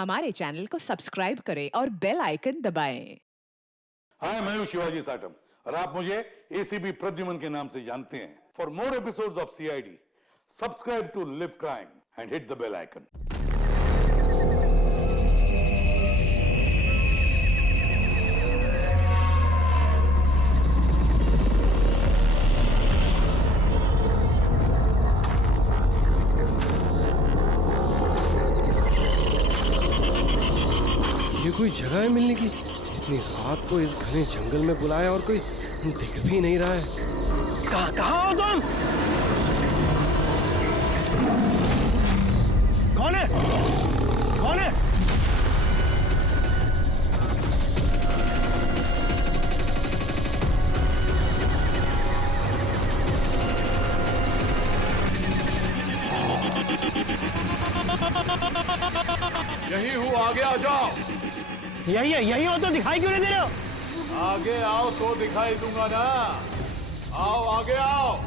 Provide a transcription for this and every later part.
हमारे चैनल को सब्सक्राइब करें और बेल आइकन दबाएं। हाय, मैं हूं शिवाजी साटम और आप मुझे एसीपी प्रद्युमन के नाम से जानते हैं। For more episodes of CID, subscribe to live crime and hit the bell icon. ये कोई जगह है मिलने की? इतनी रात को इस घने जंगल में बुलाया और कोई दिख भी नहीं रहा है। कहाँ हो तुम? कौन है? कौन है? यही हूँ, आगे आ जाओ। यही हो तो दिखाई क्यों नहीं दे रहे हो? आगे आओ तो दिखाई दूंगा ना। आओ, आगे आओ।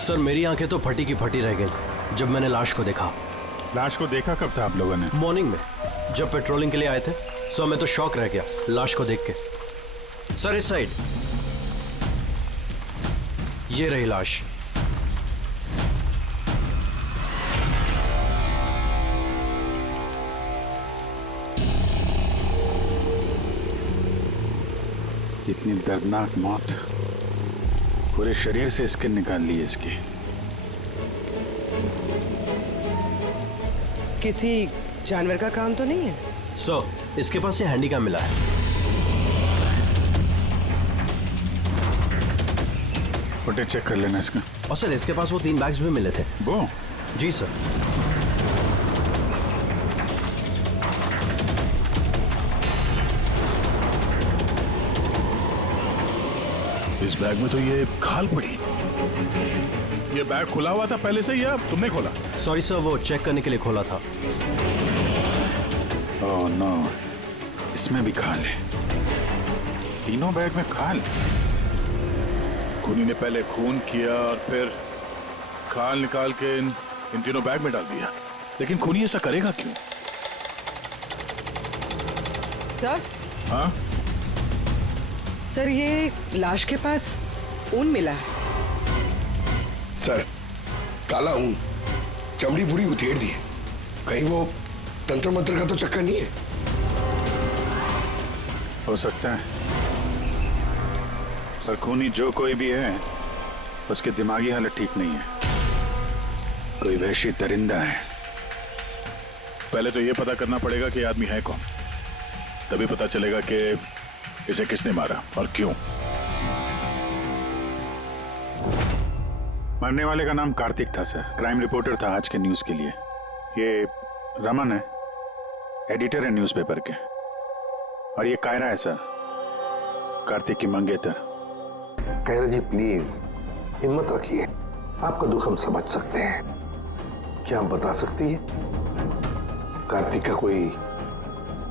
सर, मेरी आंखें तो फटी की फटी रह गई जब मैंने लाश को देखा। लाश को देखा कब था आप लोगों ने? मॉर्निंग में जब पेट्रोलिंग के लिए आए थे। सर, मैं तो शॉक रह गया लाश को देख के। सर, इस साइड ये रही लाश। इतनी दर्दनाक मौत, पूरे शरीर से स्किन निकाल ली है इसकी। किसी जानवर का काम तो नहीं है? सर, इसके पास ये हैंडीकैम मिला है। फुटेज चेक कर लेना इसका। और सर, इसके पास वो 3 बैग्स भी मिले थे। वो? जी सर। इस बैग में तो ये खाल पड़ी। ये बैग खुला हुआ था पहले से या तुमने खोला? सॉरी सर, वो चेक करने के लिए खोला था। ओह नो, इसमें भी खाल है। तीनों बैग में खाल। खूनी ने पहले खून किया और फिर खाल निकाल के इन तीनों बैग में डाल दिया। लेकिन खूनी ऐसा करेगा क्यों? सर? हाँ सर, ये लाश के पास ऊन मिला है। सर, काला ऊन, चमड़ी पूरी उधेड़ दी है। कहीं वो तंत्र मंत्र का तो चक्कर नहीं है? हो सकता है, पर खूनी जो कोई भी है उसकी दिमागी हालत ठीक नहीं है। कोई वहशी दरिंदा है। पहले तो यह पता करना पड़ेगा कि आदमी है कौन, तभी पता चलेगा कि इसे किसने मारा और क्यों। मरने वाले का नाम कार्तिक था सर। क्राइम रिपोर्टर था आज के न्यूज के लिए। ये रमन है, एडिटर है न्यूज़पेपर के। और ये कायरा है सर, कार्तिक की मंगेतर। कायरा जी प्लीज हिम्मत रखिए, आपका दुख हम समझ सकते हैं। क्या आप बता सकती है कार्तिक का कोई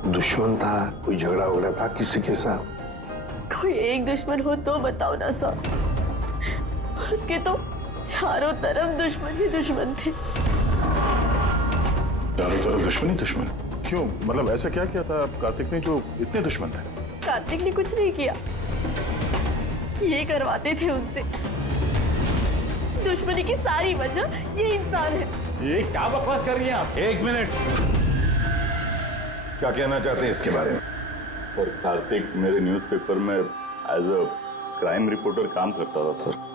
दुश्मन था, कोई झगड़ा वगड़ा था किसी के साथ? कोई एक दुश्मन हो तो बताओ ना सर। उसके तो चारों तरफ दुश्मन ही दुश्मन थे। चारों तरफ दुश्मन ही दुश्मन? क्यों? मतलब ऐसा क्या किया था कार्तिक ने जो इतने दुश्मन थे? कार्तिक ने कुछ नहीं किया, ये करवाते थे उनसे। दुश्मनी की सारी वजह ये इंसान है। ये क्या बकवास कर रही हैं आप? एक मिनट, क्या कहना चाहते हैं इसके बारे में? सर, कार्तिक मेरे न्यूज़पेपर में एज अ क्राइम रिपोर्टर काम करता था सर।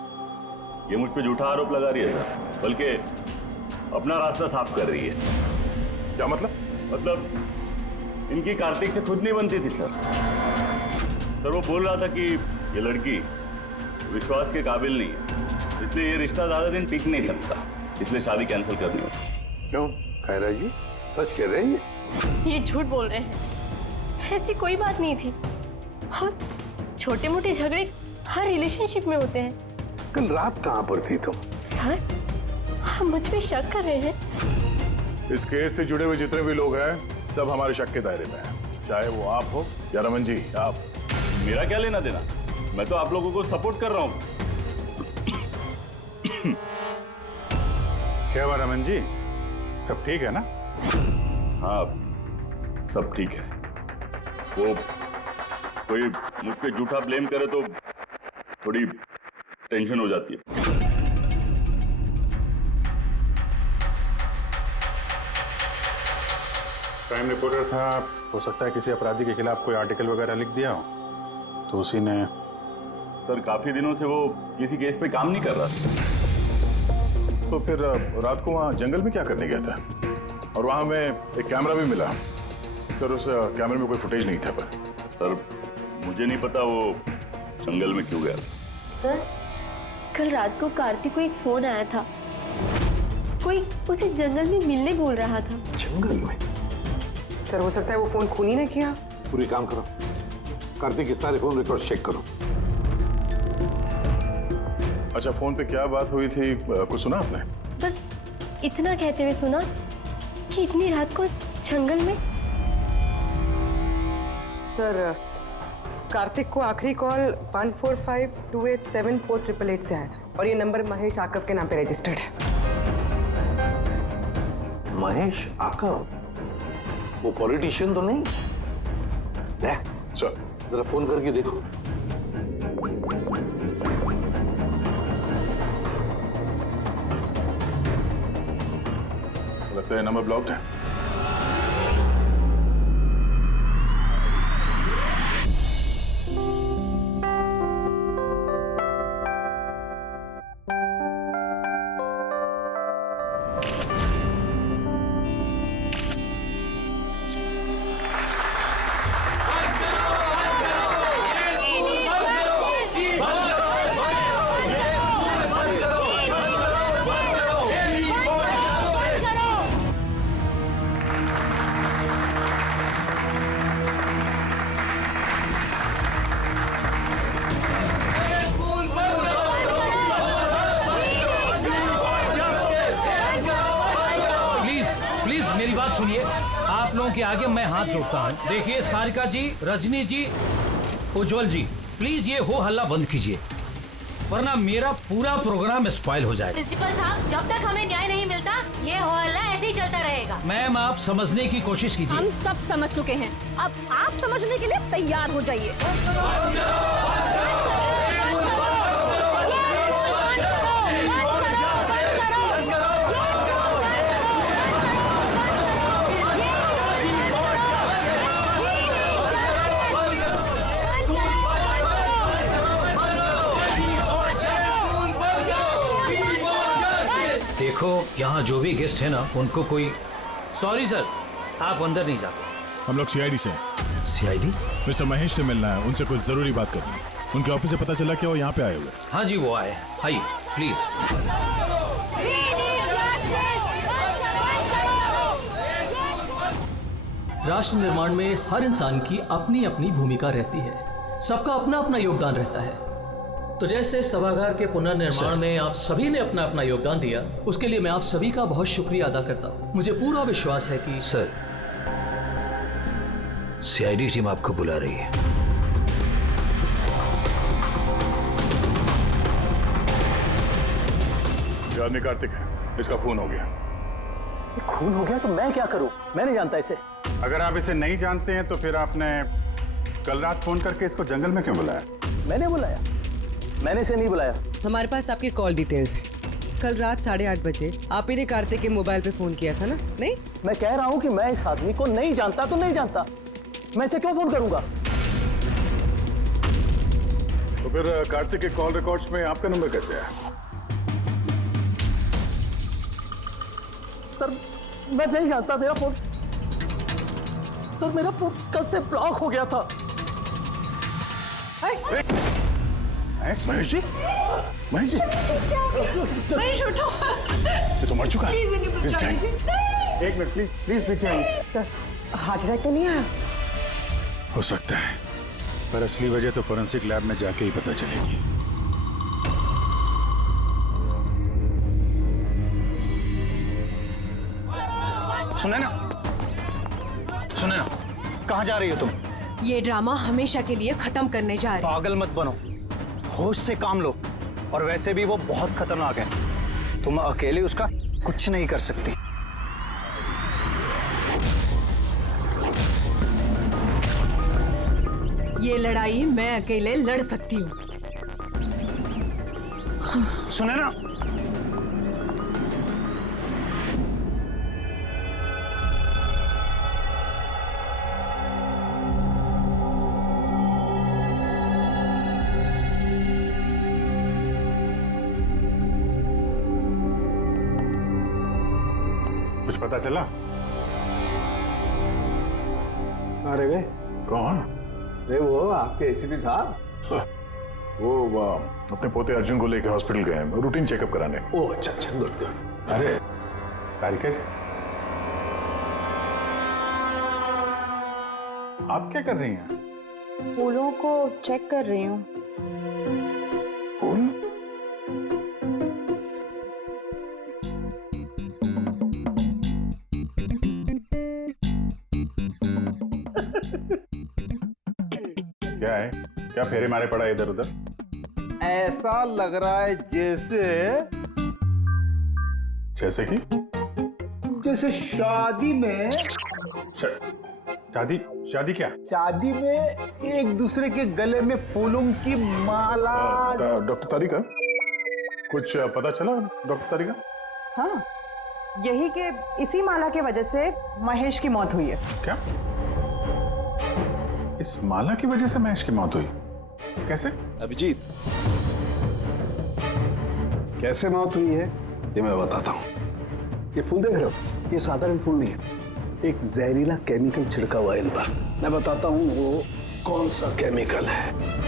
ये मुझ पे झूठा आरोप लगा रही है सर, बल्कि अपना रास्ता साफ कर रही है। क्या मतलब? मतलब इनकी कार्तिक से खुद नहीं बनती थी सर। सर वो बोल रहा था कि ये लड़की विश्वास के काबिल नहीं है, इसलिए ये रिश्ता ज्यादा दिन टिक नहीं सकता, इसलिए शादी कैंसिल करनी होगी। क्यों कायरा जी, सच कह रहे हैं ये झूठ बोल रहे हैं, ऐसी कोई बात नहीं थी। और छोटे मोटे झगड़े हर रिलेशनशिप में होते हैं। कल रात कहाँ पर थी तुम? सर, आप मुझ पे शक कर रहे हैं? इस केस से जुड़े हुए जितने भी लोग हैं सब हमारे शक के दायरे में हैं, चाहे वो आप हो या रमन जी आप। मेरा क्या लेना देना, मैं तो आप लोगों को सपोर्ट कर रहा हूँ। क्या हुआ रमन जी, सब ठीक है ना? हाँ सब ठीक है। वो कोई मुझ पे झूठा ब्लेम करे तो थोड़ी टेंशन हो जाती है। क्राइम रिपोर्टर था, हो सकता है किसी अपराधी के खिलाफ कोई आर्टिकल वगैरह लिख दिया हो, तो उसी ने। सर काफी दिनों से वो किसी केस पे काम नहीं कर रहा था। तो फिर रात को वहाँ जंगल में क्या करने गया था? और वहाँ में एक कैमरा भी मिला। सर उस कैमरे में कोई फुटेज नहीं था पर। सर मुझे नहीं पता वो जंगल में क्यों गया। सर कल रात को कार्तिक को एक फोन आया था, कोई उसे जंगल में मिलने बोल रहा था। जंगल में? सर हो सकता है वो फोन खूनी ने किया। पूरी काम करो, कार्तिक के सारे फोन रिकॉर्ड चेक करो। अच्छा फोन पे क्या बात हुई थी, कुछ सुना आपने? बस इतना कहते हुए सुना कि इतनी रात को जंगल में। सर कार्तिक को आखिरी कॉल 1452874888 से आया था और ये नंबर महेश आकव के नाम पे रजिस्टर्ड है। महेश आकव? वो पॉलिटिशियन तो नहीं? सर जरा फोन करके देखो। लगता है नंबर ब्लॉक्ड है। सुनिए, आप लोगों के आगे मैं हाथ जोड़ता हूँ। देखिए सारिका जी, रजनी जी, उज्जवल जी, प्लीज ये हो हल्ला बंद कीजिए, वरना मेरा पूरा प्रोग्राम स्पॉइल हो जाएगा। प्रिंसिपल साहब, जब तक हमें न्याय नहीं मिलता ये हो हल्ला ऐसे ही चलता रहेगा। मैम आप समझने की कोशिश कीजिए। हम सब समझ चुके हैं, अब आप समझने के लिए तैयार हो जाइए। देखो यहाँ जो भी गेस्ट है ना, उनको कोई। सॉरी सर, आप अंदर नहीं जा सकते। हम लोग सीआईडी से। सीआईडी? मिस्टर महेश से मिलना है, उनसे कुछ जरूरी बात करनी है। उनके ऑफिस से पता चला कि वो यहाँ पे आए हुए। हाँ जी वो आए, आइए प्लीज। राष्ट्र निर्माण में हर इंसान की अपनी अपनी भूमिका रहती है, सबका अपना अपना योगदान रहता है। तो जैसे सभागार के पुनर्निर्माण में आप सभी ने अपना अपना योगदान दिया, उसके लिए मैं आप सभी का बहुत शुक्रिया अदा करता हूँ। मुझे पूरा विश्वास है कि सर सीआईडी टीम आपको बुला रही है। ये आदमी कार्तिक है, इसका खून हो गया। खून हो गया तो मैं क्या करूँ, मैं नहीं जानता इसे। अगर आप इसे नहीं जानते हैं तो फिर आपने कल रात फोन करके इसको जंगल में क्यों बुलाया? मैंने बुलाया? मैंने इसे नहीं बुलाया। हमारे पास आपकी कॉल डिटेल्स है। कल रात 8:30 बजे आप ही ने कार्तिक के मोबाइल पे फोन किया था ना? नहीं, मैं कह रहा हूँ कि मैं इस आदमी को नहीं जानता तो नहीं जानता, मैं इसे क्यों फोन करूंगा? तो फिर कार्तिक के कॉल रिकॉर्ड्स में आपका नंबर कैसे आया? सर मैं नहीं जानता, मेरा फोन कल से ब्लॉक हो गया था। महेश जी, महेश जी, महेश उठो। ये तो मर चुका है। प्लीज इन्हें बचा लीजिए। एक मिनट प्लीज, प्लीज पीछे आइए। सर हार्ट अटैक तो नहीं आया? हो सकता है, पर असली वजह तो फोरेंसिक लैब में जाके ही पता चलेगी। सुने ना, कहाँ जा रही हो तुम? ये ड्रामा हमेशा के लिए खत्म करने जा रही। पागल मत बनो, होश से काम लो। और वैसे भी वो बहुत खतरनाक है, तुम अकेले उसका कुछ नहीं कर सकती। ये लड़ाई मैं अकेले लड़ सकती हूँ। सुने ना, कुछ पता चला? अरे गए कौन? अरे वो आपके एसीपी साहब। वो अपने पोते अर्जुन को लेकर हॉस्पिटल गए हैं रूटीन चेकअप कराने। ओह अच्छा अच्छा, गुड गुड। अरे तारिका जी, आप क्या कर रही हैं? फूलों को चेक कर रही हूँ। फूल? क्या है? क्या फेरे मारे पड़ा इधर उधर? ऐसा लग रहा है जैसे कि जैसे शादी में शादी क्या? शादी में एक दूसरे के गले में फूलों की माला। डॉक्टर तारिका, कुछ पता चला डॉक्टर तारिका? हाँ, यही कि इसी माला की वजह से महेश की मौत हुई है। क्या? इस माला की वजह से महेश की मौत हुई? कैसे? अभिजीत, कैसे मौत हुई है ये मैं बताता हूँ। ये फूल देख रहे हो, ये साधारण फूल नहीं है, एक जहरीला केमिकल छिड़का हुआ है इन पर। मैं बताता हूँ वो कौन सा केमिकल है।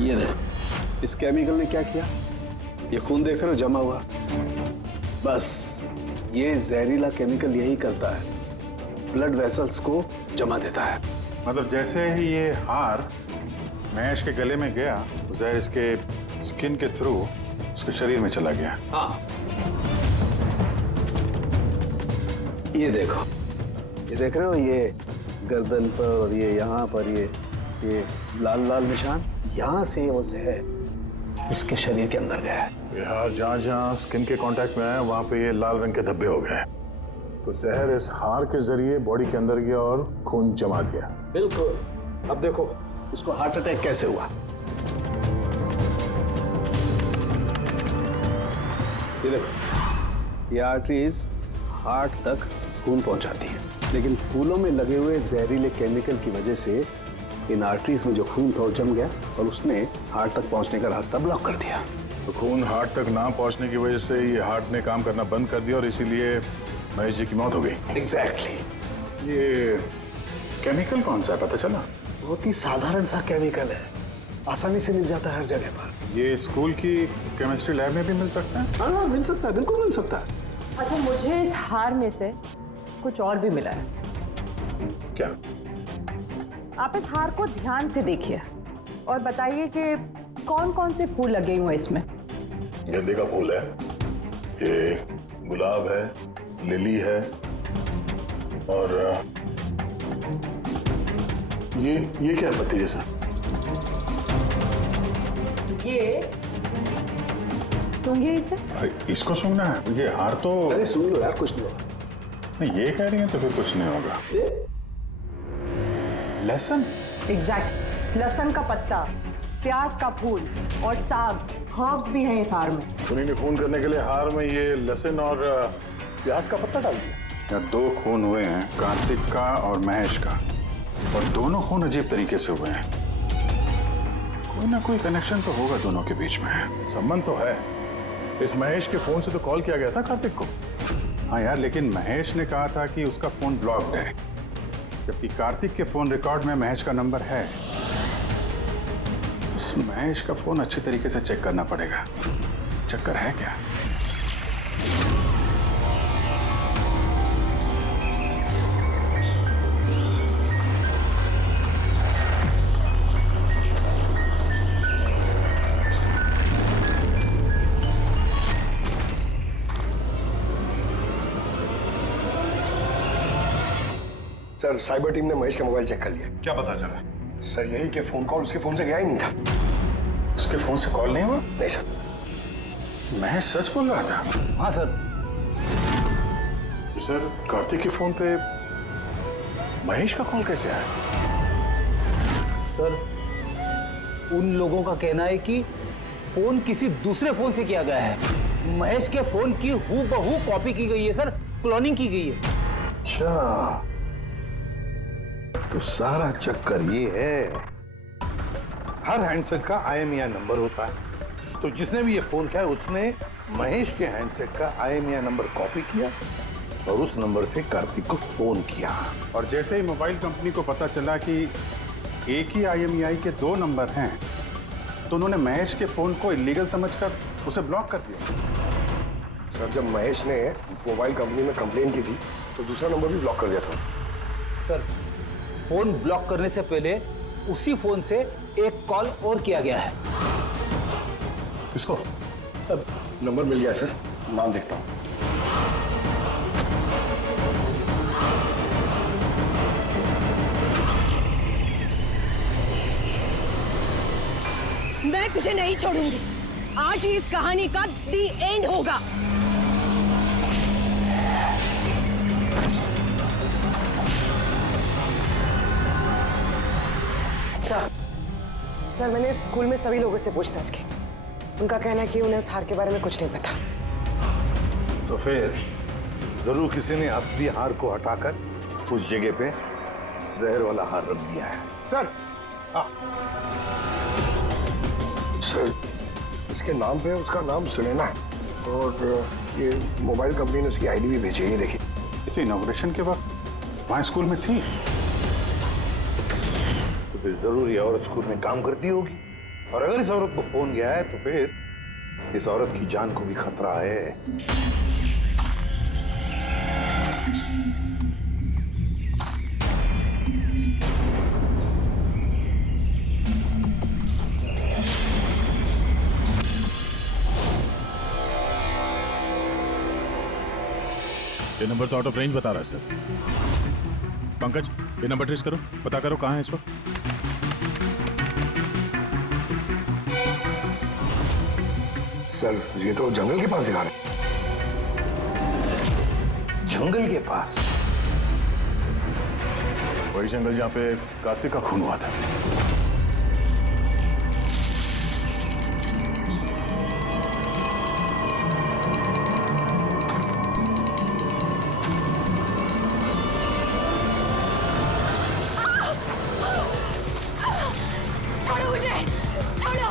ये देखो, इस केमिकल ने क्या किया, ये खून देख रहे हो जमा हुआ, बस ये जहरीला केमिकल यही करता है, ब्लड वेसल्स को जमा देता है। मतलब जैसे ही ये हार महेश के गले में गया, तो जहर इसके स्किन के थ्रू उसके शरीर में चला गया। हाँ, ये देखो, ये देख रहे हो, ये गर्दन पर और ये यहाँ पर ये लाल लाल निशान, यहाँ से वो जहर इसके शरीर के अंदर गया है। ये हार जहाँ जहाँ स्किन के कांटेक्ट में आया, वहाँ पे ये लाल रंग के धब्बे हो गए। तो जहर इस हार के जरिए बॉडी के अंदर गया और खून जमा दिया। बिल्कुल। अब देखो इसको हार्ट अटैक कैसे हुआ। ये देखो, ये आर्टरीज हार्ट तक खून पहुंचाती है, लेकिन फूलों में लगे हुए जहरीले केमिकल की वजह से इन आर्टरीज में जो खून था वो जम गया और उसने हार्ट तक पहुंचने का रास्ता ब्लॉक कर दिया। तो खून हार्ट तक ना पहुंचने की वजह से ये हार्ट ने काम करना बंद कर दिया और इसीलिए महेश जी की मौत हो गई। एग्जैक्टली। ये केमिकल कौन सा है, पता चला? बहुत ही साधारण सा केमिकल है, आसानी से मिल जाता है हर जगह पर। ये स्कूल की केमिस्ट्री लैब में भी मिल सकता है? हाँ मिल सकता है, बिल्कुल मिल सकता है। अच्छा, मुझे इस हार में से कुछ और भी मिला है। क्या? आप इस हार को ध्यान से देखिए और बताइए कि कौन कौन से फूल लगे हुए हैं इसमें। गेंदे का फूल है, ये गुलाब है, लिली है और ये क्या पत्ती जैसा? ये सूंघिए इसे। इसको सूंघना है? ये हार तो अरे सुन लो यार, कुछ नहीं होगा। नहीं, ये कह रही है तो फिर कुछ नहीं होगा। लहसुन? एग्जैक्ट, लहसुन का पत्ता, प्याज का फूल और साग, हर्ब्स भी हैं इस हार में। उन्हीं ने खून करने के लिए हार में ये लहसुन और प्याज का पत्ता डाल दिया। या दो खून हुए हैं, कार्तिक का और महेश का, और दोनों खून अजीब तरीके से हुए हैं। कोई ना कोई कनेक्शन तो होगा दोनों के बीच में। संबंध तो है। इस महेश के फोन से तो कॉल किया गया था कार्तिक को। हाँ यार, लेकिन महेश ने कहा था कि उसका फोन ब्लॉक्ड है, जबकि कार्तिक के फोन रिकॉर्ड में महेश का नंबर है। इस महेश का फोन अच्छी तरीके से चेक करना पड़ेगा। चक्कर है क्या? सर, साइबर टीम ने महेश का मोबाइल चेक कर लिया। क्या पता चला? सर, यही कि फोन कॉल उसके फोन से गया ही नहीं था। उसके फोन से कॉल नहीं हुआ? नहीं सर। महेश सच बोल रहा था? हाँ सर। सर, कार्तिक के फोन पे महेश का कॉल कैसे आया? सर, उन लोगों का कहना है कि फोन किसी दूसरे फोन से किया गया है। महेश के फोन की हूबहू कॉपी की गई है सर, क्लोनिंग की गई है। अच्छा, तो सारा चक्कर ये है। हर हैंडसेट का IMEI नंबर होता है, तो जिसने भी ये फोन किया उसने महेश के हैंडसेट का IMEI नंबर कॉपी किया और उस नंबर से कार्तिक को फोन किया। और जैसे ही मोबाइल कंपनी को पता चला कि एक ही IMEI के दो नंबर हैं, तो उन्होंने महेश के फोन को इलीगल समझकर उसे ब्लॉक कर दिया। सर, जब महेश ने मोबाइल कंपनी में कंप्लेन की थी तो दूसरा नंबर भी ब्लॉक कर दिया था। सर, फोन ब्लॉक करने से पहले उसी फोन से एक कॉल और किया गया है। किसको? अब नंबर मिल गया सर, नाम देखता हूँ। मैं तुझे नहीं छोड़ूंगी। आज ही इस कहानी का दी एंड होगा। सर, मैंने स्कूल में सभी लोगों से पूछताछ की। उनका कहना है कि उन्हें उस हार के बारे में कुछ नहीं पता। तो फिर जरूर किसी ने असली हार को हटाकर उस जगह पे जहर वाला हार रख दिया है। सर, सर, इसके नाम पे उसका नाम सुनैना है और ये मोबाइल कंपनी ने उसकी ID भी भेजी है। ये देखिए। तो इनॉग्रेशन के वक्त वहाँ स्कूल में थी, तो फिर जरूर ये औरत स्कूल में काम करती होगी। और अगर इस औरत को फोन गया है तो फिर इस औरत की जान को भी खतरा है। ये नंबर तो आउट ऑफ रेंज बता रहा है सर। पंकज, ये नंबर ट्रेस करो, पता करो कहाँ है इस वक्त। सर, ये तो जंगल के पास दिखा रहे। जंगल के पास? वही जंगल जहाँ पे कार्तिक का खून हुआ था। छोड़ो मुझे, छोड़ो।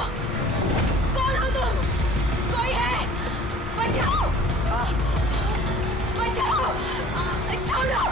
कौन हो तुम? कोई है? बचाओ, बचाओ, छोड़ो।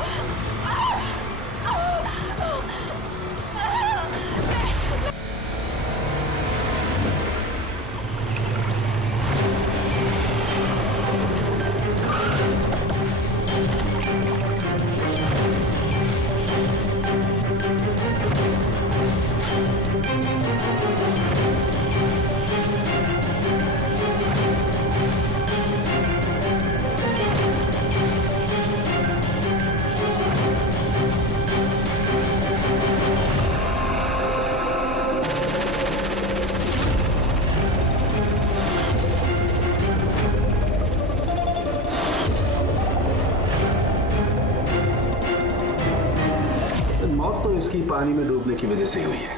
मौत तो इसकी पानी में डूबने की वजह से ही हुई है।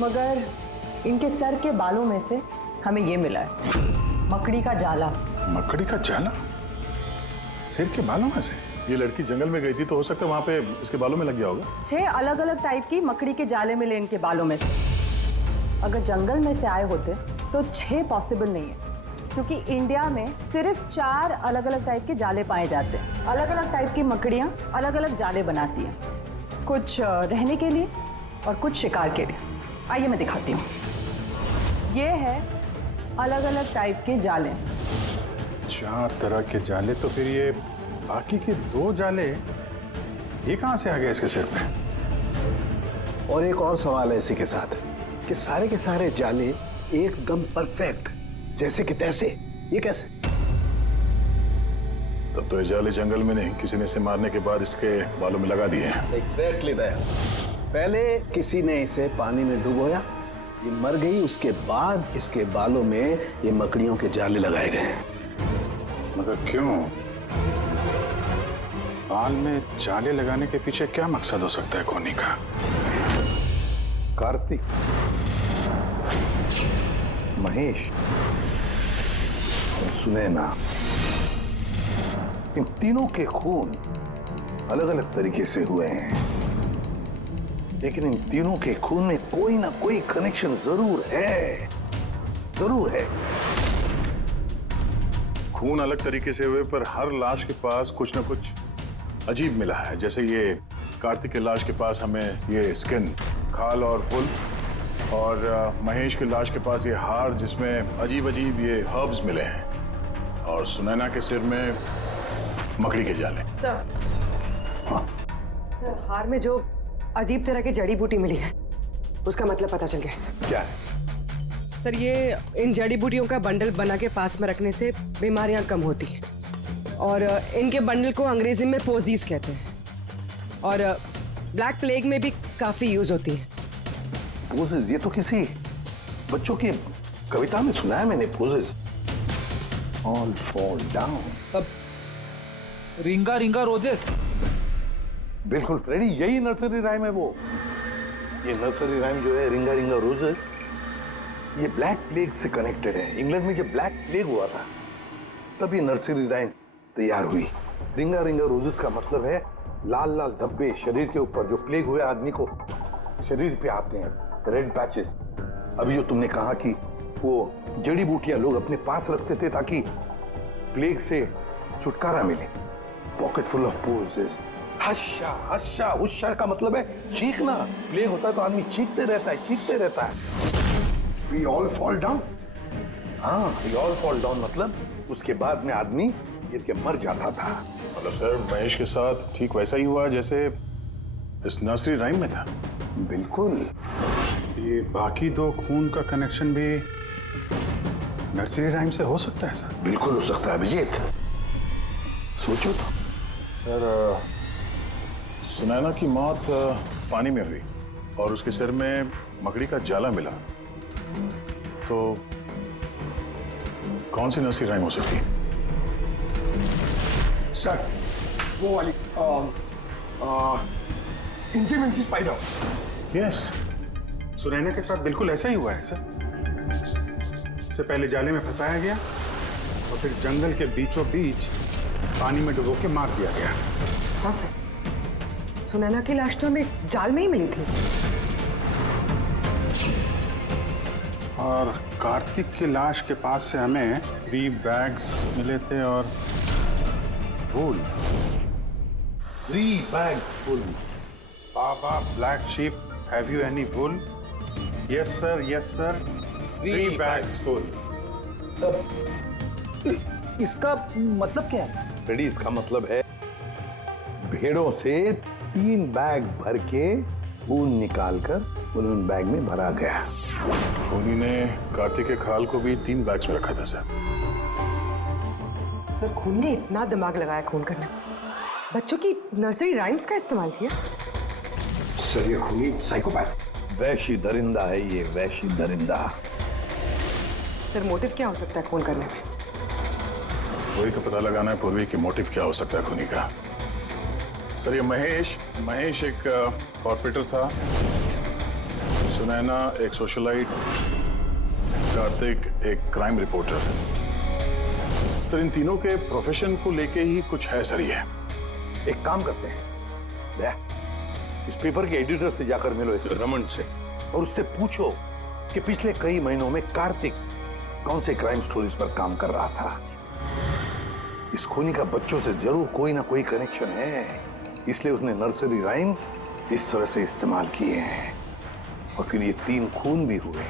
मगर इनके सर के बालों में से हमें ये मिला है, मकड़ी का जाला। मकड़ी का जाला? सिर के बालों में से? ये लड़की जंगल में गई थी तो हो सकता है वहां पे इसके बालों में लग गया होगा। 6 अलग अलग टाइप की मकड़ी के जाले मिले इनके बालों में से। अगर जंगल में से आए होते तो 6 पॉसिबल नहीं है, क्योंकि इंडिया में सिर्फ 4 अलग अलग टाइप के जाले पाए जाते हैं। अलग अलग टाइप की मकड़ियाँ अलग अलग जाले बनाती हैं, कुछ रहने के लिए और कुछ शिकार के लिए। आइए मैं दिखाती हूँ। ये है अलग अलग टाइप के जाले। 4 तरह के जाले, तो फिर ये बाकी के 2 जाले ये कहां से आ गए इसके सिर पे? और एक और सवाल है इसी के साथ कि सारे के सारे जाले एकदम परफेक्ट जैसे कि तैसे, ये कैसे? तब तो ये जाले जंगल में नहीं, किसी ने इसे मारने के बाद इसके बालों में लगा दिए हैं। Exactly that. पहले किसी ने इसे पानी में डुबोया, ये मर गई, उसके बाद इसके बालों में ये मकड़ियों के जाले लगाए गए हैं। मगर क्यों? बाल में जाले लगाने के पीछे क्या मकसद हो सकता है खोनी का? कार्तिक, महेश और सुनैना, इन तीनों के खून अलग अलग तरीके से हुए हैं, लेकिन इन तीनों के खून में कोई ना कोई कनेक्शन जरूर है, जरूर है। खून अलग तरीके से हुए पर हर लाश के पास कुछ ना कुछ अजीब मिला है। जैसे ये कार्तिक के लाश के पास हमें ये स्किन, खाल और पुल, और महेश के लाश के पास ये हार जिसमें अजीब अजीब ये हर्ब्स मिले हैं, और सुनैना के सिर में मकड़ी के जाले। सर, हार में जो अजीब तरह की जड़ी बूटी मिली है उसका मतलब पता चल गया सर। क्या है? सर, ये इन जड़ी बूटियों का बंडल बना के पास में रखने से बीमारियां कम होती हैं, और इनके बंडल को अंग्रेजी में पोजीज कहते हैं, और ब्लैक प्लेग में भी काफी यूज होती है। पोजेस? ये तो किसी बच्चों की कविता में सुना है मैंने। Posies all fall down. अब रिंगा रिंगा रोजेस। बिल्कुल फ्रेडी, यही नर्सरी राइम है वो। ये नर्सरी राइम जो है, रिंगा रिंगा रोजेस, ये ब्लैक प्लेग से कनेक्टेड है। इंग्लैंड में जब ब्लैक प्लेग हुआ था तब ये नर्सरी राइम तैयार हुई। रिंगा रिंगा रोजेस का मतलब है लाल लाल धब्बे शरीर के ऊपर जो प्लेग हुए आदमी को शरीर पे आते हैं, रेड पैचेस। अभी जो तुमने कहा कि वो जड़ी बूटियां लोग अपने पास रखते थे ताकि प्लेग से छुटकारा मिले। Pocket full of posies. हश्शा हश्शा हुश्शा का मतलब है चीखना। प्लेग होता है तो आदमी चीखते रहता है, चीखते रहता है। We all fall down? हाँ, we all fall down मतलब उसके बाद में आदमी गिर के मर जाता था। मतलब सर, महेश के साथ ठीक वैसा ही हुआ जैसे इस नर्सरी राइम में था। बिल्कुल। ये बाकी 2 खून का कनेक्शन भी नर्सरी राइम से हो सकता है सर? बिल्कुल हो सकता है अभिजीत, सोचो तो। सर, सुनैना की मौत पानी में हुई और उसके सिर में मकड़ी का जाला मिला, तो कौन सी नर्सरी राइम हो सकती है? सर, वो वाली इंची मिंची स्पाइडर। यस, सुनैना के साथ बिल्कुल ऐसा ही हुआ है सर। उससे पहले जाले में फंसाया गया और फिर जंगल के बीचों बीच पानी में डुबो के मार दिया गया। हाँ सर, सुनैना की लाश तो हमें जाल में ही मिली थी। और कार्तिक की लाश के पास से हमें 3 बैग्स मिले थे और वूल। 3 bags full. Baa baa black sheep, have you any wool? Yes sir, yes sir, 3 bags full. इसका मतलब क्या है? फ्रेडी, इसका मतलब है भेड़ों से 3 बैग भर के खून निकालकर उन बैग में भरा गया। खूनी ने कार्तिक के खाल को भी 3 बैग्स में रखा था सर। सर, खून ने इतना दिमाग लगाया खून करने, बच्चों की नर्सरी राइम्स का इस्तेमाल किया। सर, ये खूनी साइकोपैथ, वैशी दरिंदा है ये, वैशी दरिंदा। सर, मोटिव क्या हो सकता है खून करने में? वही तो पता लगाना है पूर्वी कि मोटिव क्या हो सकता है खूनी का। सर, ये महेश एक कॉर्पोरेटर था, सुनैना एक सोशलाइट, कार्तिक एक क्राइम रिपोर्टर। सर, इन तीनों के प्रोफेशन को लेके ही कुछ है सर। ये एक काम करते हैं, दया, इस पेपर के एडिटर से जाकर मिलो, इस रमन से, और उससे पूछो कि पिछले कई महीनों में कार्तिक कौन से क्राइम स्टोरीज पर काम कर रहा था। इस खूनी का बच्चों से जरूर कोई ना कोई कनेक्शन है, इसलिए उसने नर्सरी राइम्स इस तरह से इस्तेमाल किए हैं। और फिर ये 3 खून भी हुए,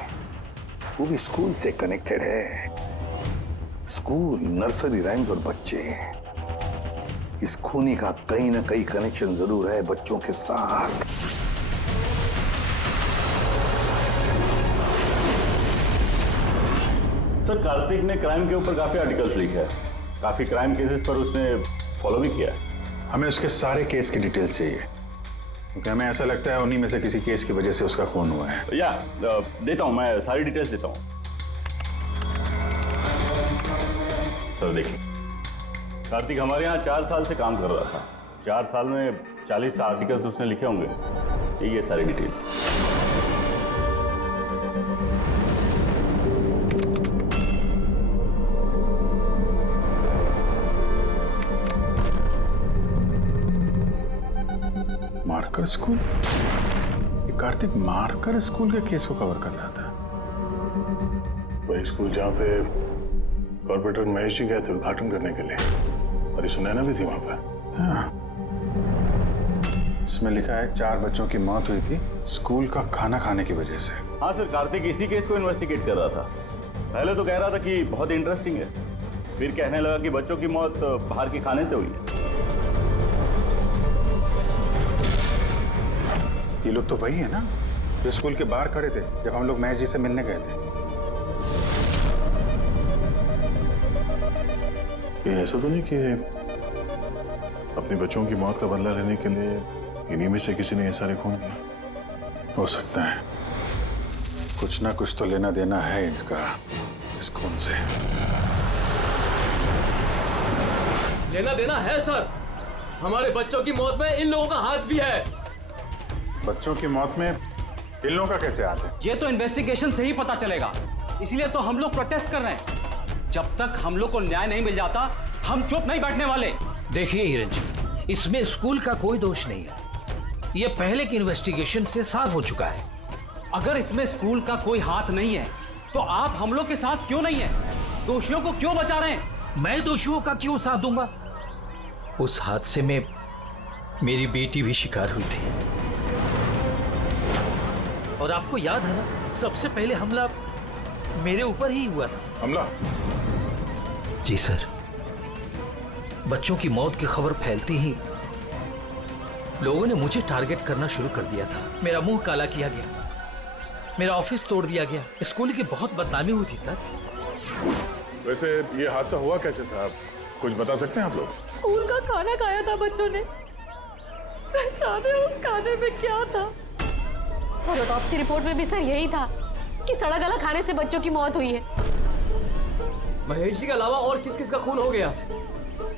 वो भी स्कूल से कनेक्टेड है। स्कूल, नर्सरी राइम्स और बच्चे, इस खूनी का कहीं ना कहीं कनेक्शन जरूर है बच्चों के साथ। सर, कार्तिक ने क्राइम के ऊपर काफी आर्टिकल्स लिखे हैं, काफी क्राइम केसेस पर उसने फॉलो भी किया है। हमें उसके सारे केस की डिटेल्स चाहिए, क्योंकि हमें ऐसा लगता है उन्हीं में से किसी केस की वजह से उसका खून हुआ है। या देता हूं, मैं सारी डिटेल्स देता हूं। सर देखिए, कार्तिक हमारे यहाँ 4 साल से काम कर रहा था। 4 साल में 40 आर्टिकल्स उसने लिखे होंगे। यही है सारी डिटेल्स। Marker school? ये कार्तिक मार्कर स्कूल के केस को कवर कर रहा था। वही स्कूल जहाँ पे कॉर्पोरेटर महेश जी गए थे उद्घाटन करने के लिए, और ये सुनैना भी थी वहां पर। हाँ। इसमें लिखा है 4 बच्चों की मौत हुई थी स्कूल का खाना खाने की वजह से। हाँ सर, कार्तिक इसी केस को इन्वेस्टिगेट कर रहा था। पहले तो कह रहा था कि बहुत इंटरेस्टिंग है, फिर कहने लगा कि बच्चों की मौत बाहर के खाने से हुई है। ये लोग तो वही है ना जो स्कूल के बाहर खड़े थे जब हम लोग महेश जी से मिलने गए थे। ये ऐसा तो नहीं कि अपने बच्चों की मौत का बदला लेने के लिए इन्हीं में से किसी ने ये सारे खून किए? हो सकता है, कुछ ना कुछ तो लेना देना है इनका इस खून से। लेना देना है सर, हमारे बच्चों की मौत में इन लोगों का हाथ भी है। बच्चों की मौत में इन लोगों का कैसे हाथ है? ये तो इन्वेस्टिगेशन से ही पता चलेगा, इसलिए तो हम लोग प्रोटेस्ट कर रहे हैं। जब तक हम लोग को न्याय नहीं मिल जाता, हम चुप नहीं बैठने वाले। देखिए हिरन जी, इसमें स्कूल का कोई दोष नहीं है, ये पहले की इन्वेस्टिगेशन से साफ हो चुका है। अगर इसमें स्कूल का कोई हाथ नहीं है तो आप हम लोग के साथ क्यों नहीं है? दोषियों को क्यों बचा रहे हैं? मैं दोषियों का क्यों साथ दूंगा? उस हादसे में मेरी बेटी भी शिकार हुई थी, और आपको याद है ना, सबसे पहले हमला मेरे ऊपर ही हुआ था। हमला? जी सर, बच्चों की मौत की खबर फैलती ही लोगों ने मुझे टारगेट करना शुरू कर दिया था। मेरा मुंह काला किया गया, मेरा ऑफिस तोड़ दिया गया, स्कूल की बहुत बदनामी हुई थी सर। वैसे ये हादसा हुआ कैसे था, कुछ बता सकते हैं आप लोग? स्कूल का खाना खाया था बच्चों ने, जाने उस खाने में क्या था। और ऑटोप्सी रिपोर्ट में भी सर यही था कि सड़ा गला खाने से बच्चों की मौत हुई है। महेश जी के अलावा और किस किस का खून हो गया?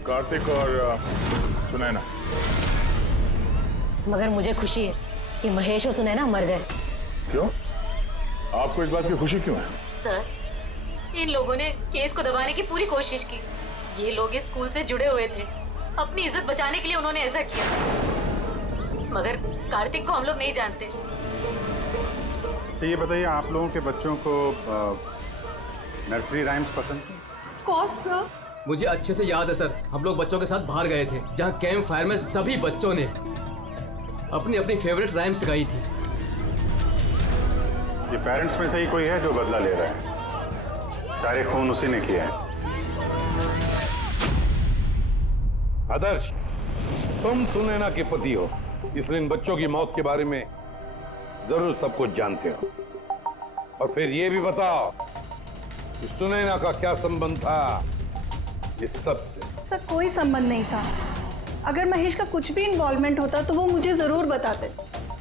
कार्तिक और सुनैना। मगर मुझे खुशी है कि महेश और सुनैना मर गए। क्यों? आपको इस बात की खुशी क्यों है? सर, इन लोगों ने केस को दबाने की पूरी कोशिश की। ये लोग इस स्कूल से जुड़े हुए थे, अपनी इज्जत बचाने के लिए उन्होंने ऐसा किया। मगर कार्तिक को हम लोग नहीं जानते। तो ये बताइए, आप लोगों के बच्चों को नर्सरी राइम्स पसंद है? कौन सा? मुझे अच्छे से याद है सर, हम लोग बच्चों के साथ बाहर गए थे जहाँ कैंप फायर में सभी बच्चों ने अपनी अपनी फेवरेट राइम्स गाई थी। ये पेरेंट्स में से ही कोई है जो बदला ले रहा है? सारे खून उसी ने किए हैं। आदर्श, तुम सुनैना के पति हो, इसलिए इन बच्चों की मौत के बारे में जरूर सब कुछ जानते हो। और फिर ये भी बताओ कि सुनैना का क्या संबंध था इस सब से? सर, कोई संबंध नहीं था। अगर महेश का कुछ भी इन्वॉल्वमेंट होता तो वो मुझे जरूर बताते।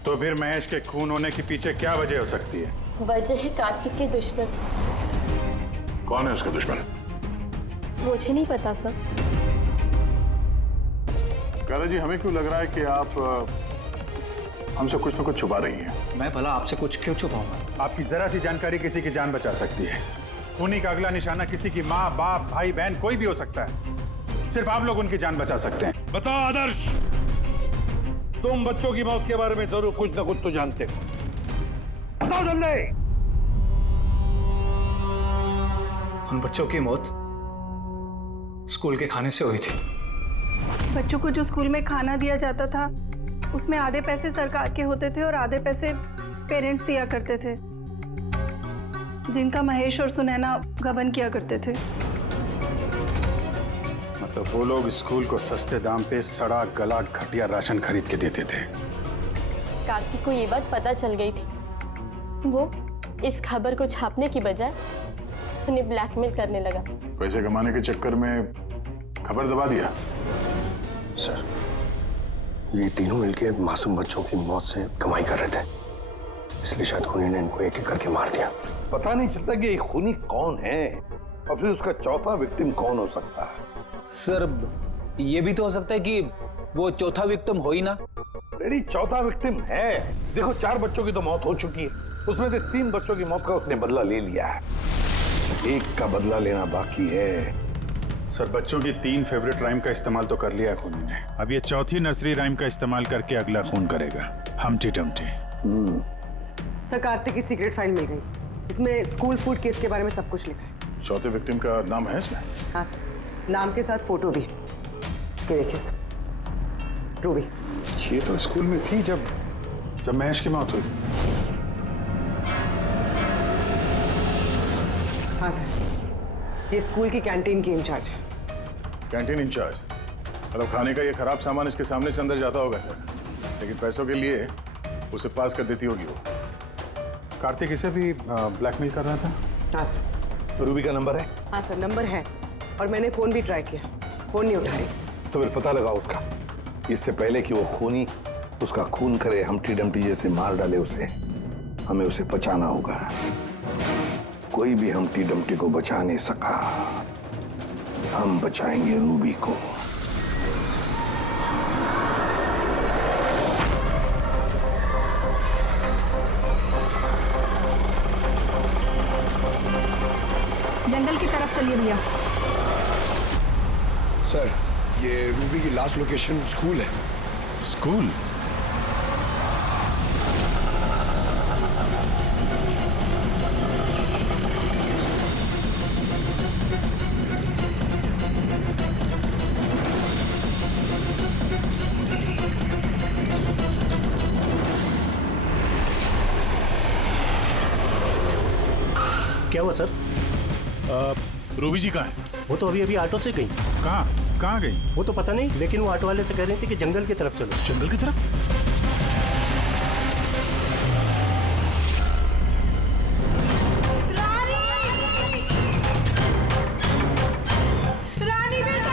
तो फिर महेश के खून होने के पीछे क्या वजह हो सकती है? वजह है कार्तिक के दुश्मन। कौन है उसका दुश्मन? मुझे नहीं पता सर। काला जी, हमें क्यों लग रहा है कि आप हमसे कुछ न कुछ छुपा रही हैं? मैं भला आपसे कुछ क्यों छुपाऊंगा? आपकी जरा सी जानकारी किसी की जान बचा सकती है। खूनी का अगला निशाना किसी की माँ, बाप, भाई, बहन कोई भी हो सकता है। सिर्फ आप लोग उनकी जान बचा सकते हैं। बताओ आदर्श, तुम बच्चों की मौत के बारे में जरूर कुछ ना कुछ तो जानते हो। बताओ जल्दी। उन बच्चों की मौत स्कूल के खाने से हुई थी। बच्चों को जो स्कूल में खाना दिया जाता था उसमें आधे पैसे सरकार के होते थे और आधे पैसे पेरेंट्स दिया करते थे, जिनका महेश और सुनैना गबन किया करते थे। मतलब वो लोग स्कूल को सस्ते दाम पे सड़ा गला घटिया राशन खरीद के देते थे। कार्तिक को ये बात पता चल गई थी। वो इस खबर को छापने की बजाय उन्हें ब्लैकमेल करने लगा। पैसे कमाने के चक्कर में खबर दबा दिया। सर, ये तीनों मिलके मासूम बच्चों की मौत से कमाई कर रहे थे, इसलिए शायद खूनी ने इनको एक एक करके मार दिया। पता नहीं चलता कि ये खूनी कौन है और फिर उसका चौथा विक्टिम कौन हो सकता है। सर, ये भी तो हो सकता है कि वो चौथा विक्टिम हो ही ना। रेडी, चौथा विक्टिम है। देखो, 4 बच्चों की तो मौत हो चुकी है, उसमें से 3 बच्चों की मौत का उसने बदला ले लिया है, एक का बदला लेना बाकी है। सर, बच्चों की 3 फेवरेट राइम का इस्तेमाल तो कर लिया है खूनी ने। अब ये चौथी नर्सरी राइम का इस्तेमाल करके अगला खून करेगा, हमटी टमटी। सर, कार्तिक की सीक्रेट फाइल मिल गई। इसमें स्कूल फूड केस के बारे में सब कुछ लिखा है। चौथे विक्टिम का नाम है इसमें? हाँ सर, नाम के साथ फोटो भी। ये देखिए सर, रूबी। ये तो स्कूल में थी जब महेश की मौत हुई। हाँ सर, ये स्कूल की कैंटीन की इंचार्ज है। Canteen incharge? मतलब खाने का ये खराब सामान इसके सामने से अंदर जाता होगा सर, लेकिन पैसों के लिए उसे पास कर देती होगी वो। कार्तिक इसे भी ब्लैकमेल कर रहा था? हाँ सर। रूबी का नंबर है? हाँ सर, नंबर है और मैंने फोन भी ट्राई किया, फोन नहीं उठा रही। तो फिर पता लगाओ उसका, इससे पहले कि वो खूनी उसका खून करे, हमटी डमटी जैसे मार डाले उसे। हमें उसे बचाना होगा। कोई भी हमटी डमटी को बचा नहीं सका, हम बचाएंगे रूबी को। जंगल की तरफ चलिए भैया। सर, ये रूबी की लास्ट लोकेशन स्कूल है। स्कूल? क्या हुआ सर? रूबी जी कहाँ है? वो तो अभी ऑटो से गई। कहाँ गई? वो तो पता नहीं, लेकिन वो ऑटो वाले से कह रही थी कि जंगल की तरफ चलो। जंगल की तरफ? रानी बेटा!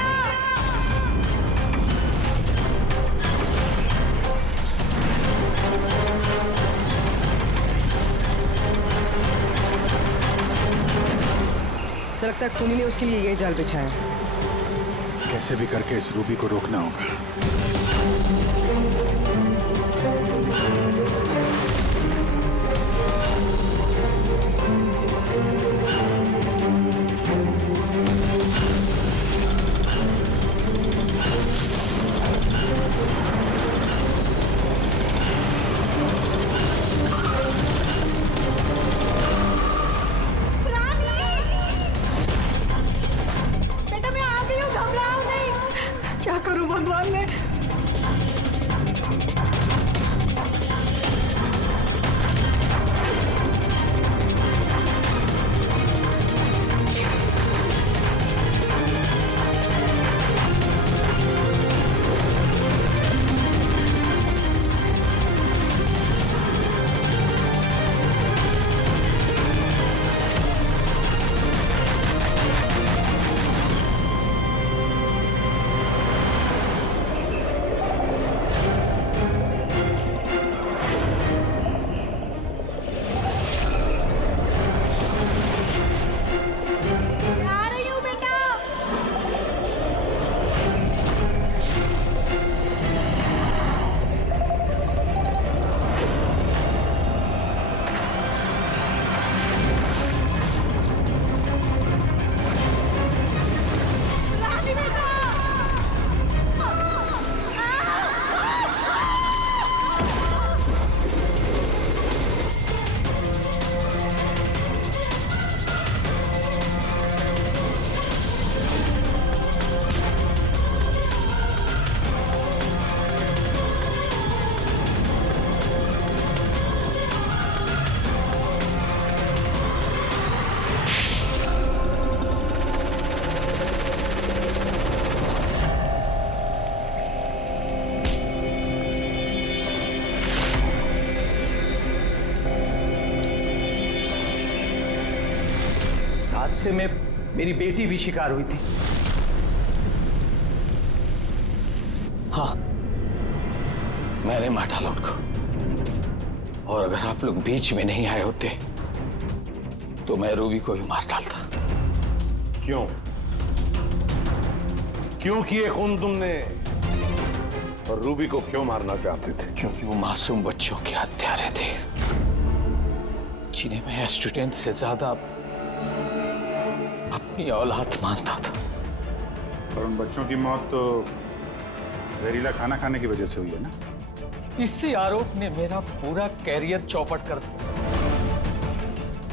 तो लगता है खूनी ने उसके लिए ये जाल बिछाया है। कैसे भी करके इस रूबी को रोकना होगा। बेटा, मैं आ गई हूँ, घबराओ नहीं। क्या करूँ भगवान मैं? हादसे में मेरी बेटी भी शिकार हुई थी। हाँ, मैंने मार डाला उनको। और अगर आप लोग बीच में नहीं आए होते तो मैं रूबी को भी मार डालता। क्यों क्यों किए खून तुमने? और रूबी को क्यों मारना चाहते थे? क्योंकि वो मासूम बच्चों के हत्यारे थे, जिन्हें मैं स्टूडेंट से ज्यादा अपनी औलाद मानता था। और उन बच्चों की मौत तो जहरीला खाना खाने की वजह से हुई है ना? इसी आरोप ने मेरा पूरा कैरियर चौपट कर दिया।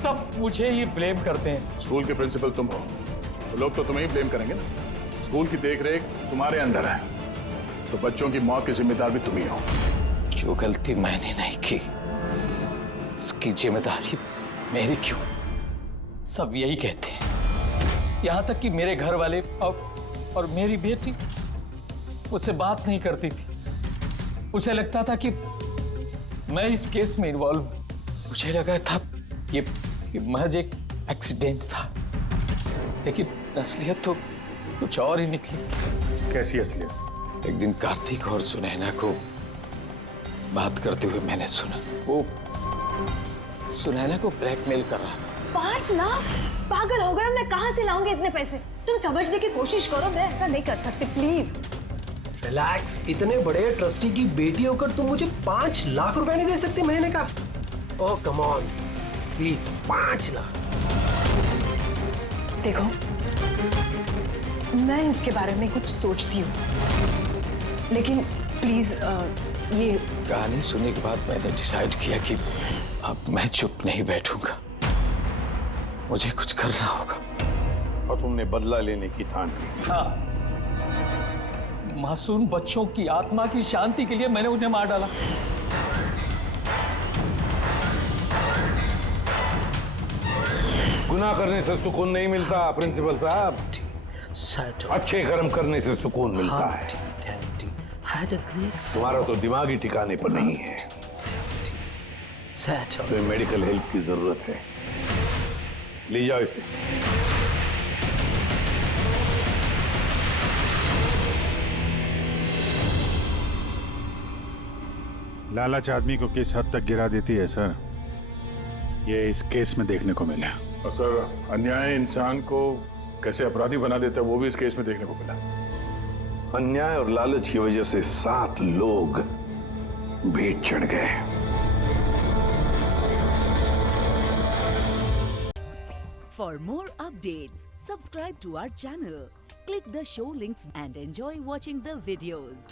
सब मुझे ही ब्लेम करते हैं। स्कूल के प्रिंसिपल तुम हो तो लोग तो तुम्हें ही ब्लेम करेंगे ना। स्कूल की देखरेख तुम्हारे अंदर है तो बच्चों की मौत की जिम्मेदार भी तुम ही हो। जो गलती मैंने नहीं की उसकी जिम्मेदारी मेरी क्यों? सब यही कहते हैं। यहाँ तक कि मेरे घर वाले और मेरी बेटी मुझसे बात नहीं करती थी। उसे लगता था कि मैं इस केस में इन्वॉल्व हूं। मुझे लगा था ये महज एक एक्सीडेंट था, लेकिन असलियत तो कुछ और ही निकली। कैसी असलियत? एक दिन कार्तिक और सुनैना को बात करते हुए मैंने सुना। वो सुनैना को ब्लैकमेल कर रहा था। 5 लाख? पागल हो गए? मैं कहां से लाऊंगी इतने पैसे? तुम समझने की कोशिश करो, मैं ऐसा नहीं कर सकती, प्लीज। रिलैक्स। इतने बड़े ट्रस्टी की बेटी होकर तुम मुझे 5 लाख रुपए नहीं दे सकती महीने का? ओह कम ऑन प्लीज, 5 लाख। देखो, मैं इसके बारे में कुछ सोचती हूँ, लेकिन प्लीज ये कहानी सुनने के बाद मैंने डिसाइड किया कि अब मैं चुप नहीं बैठूंगा, मुझे कुछ करना होगा। और तुमने बदला लेने की ठान ली? हाँ, मासूम बच्चों की आत्मा की शांति के लिए मैंने उन्हें मार डाला। गुनाह करने से सुकून नहीं मिलता प्रिंसिपल साहब, अच्छे कर्म करने से सुकून मिलता है। तुम्हारा तो दिमागी ठिकाने पर नहीं है, तुम्हें मेडिकल हेल्प की जरूरत है। ले जाओ इसे। लालच आदमी को किस हद तक गिरा देती है सर, ये इस केस में देखने को मिला। और सर, अन्याय इंसान को कैसे अपराधी बना देता है वो भी इस केस में देखने को मिला। अन्याय और लालच की वजह से 7 लोग भेंट चढ़ गए। For more updates, subscribe to our channel, click the show links and enjoy watching the videos.